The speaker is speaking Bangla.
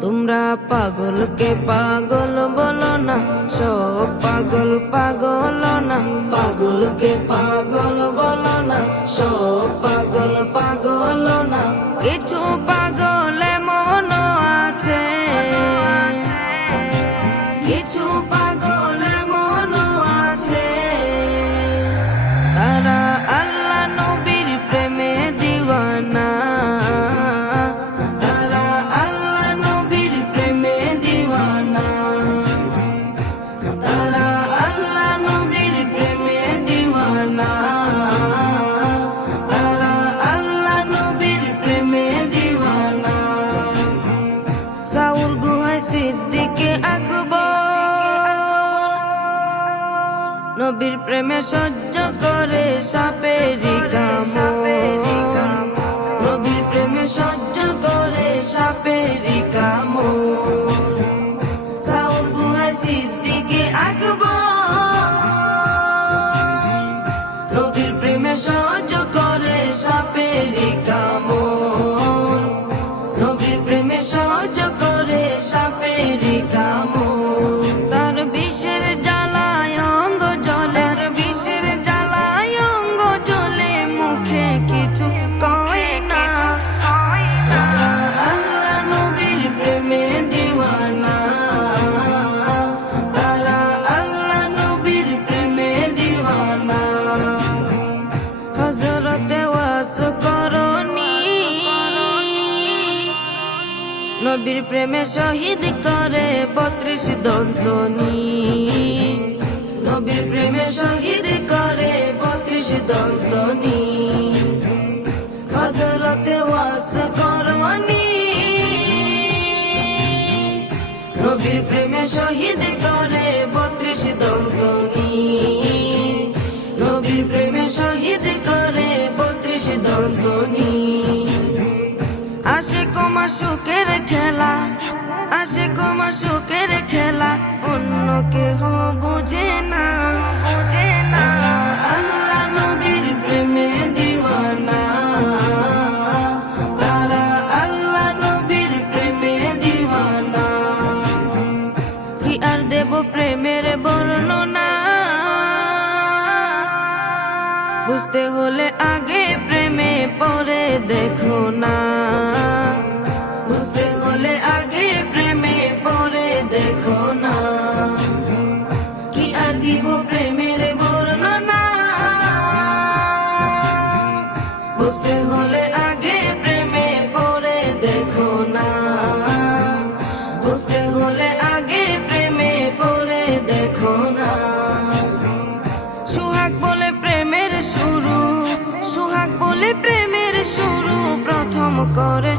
তোমরা পাগলকে পাগল বলো না, সব পাগল পাগল না। পাগলকে পাগল বলো না, সব পাগল পাগল না। কিছু পাগল মন আছে, কিছু পাগল মন আছে। তারা আল্লাহ নবীর প্রেমে দিওয়ানা, তারা আল্লাহ নবীর প্রেমে দিওয়ানা, তারা আল্লাহ নবীর প্রেমে দিওয়ানা, তারা আল্লাহ নবীর প্রেমে দিওয়ানা। সাউর গুহায় সিদ্দিকে আকবর নবীর প্রেমে সহ্য করে সাপেরি কামড়, নবীর প্রেমে সহ্য করে সাপেরি কামড়। সাউর গুহায় সিদ্দিকে আকবর নবীর প্রেমে সহ্য করে সাপেরি কামড়, নবীর প্রেমে সহ্য করে সাপেরি কামড়। তার বিষের জ্বালায় অঙ্গ জ্বলে, তার বিষের জ্বালায় অঙ্গ জ্বলে, মুখে কিছু কয় না। তারা আল্লাহ নবীর প্রেমে দিওয়ানা, তারা আল্লাহ নবীর প্রেমে দিওয়ানা। হযরতে ওয়াস করনি নবীর প্রেমে শহীদ করে 32 দন্তনি, নবীর প্রেমে শহীদ করে 32 দন্তনি। হযরতে ওয়াস করনি নবীর প্রেমে শহীদ করে 32 দন্তনি, নবীর প্রেমে শহীদ করে 32 দন্তনি। আশিক মাশুকের খেলা, আশিক মাশুকের খেলা অন্য কেহ বুঝে না। তারা আল্লাহ নবীর প্রেমে দিওয়ানা, তারা আল্লাহ নবীর প্রেমে দিওয়ানা। কি আর দেব প্রেমের বর্ণনা, বুঝতে হলে আগে প্রেমে পরে দেখো না, বুঝতে হলে আগে প্রেমে পরে দেখো না। কি আর দিব প্রেমের বর্ণনা, বুঝতে হলে আগে প্রেমে পরে দেখো না, বুঝতে হলে আগে প্রেমে পরে দেখো না। সুহাগ বলে প্রেমের শুরু, সুহাগ বলে প্রেমের শুরু, প্রথম করে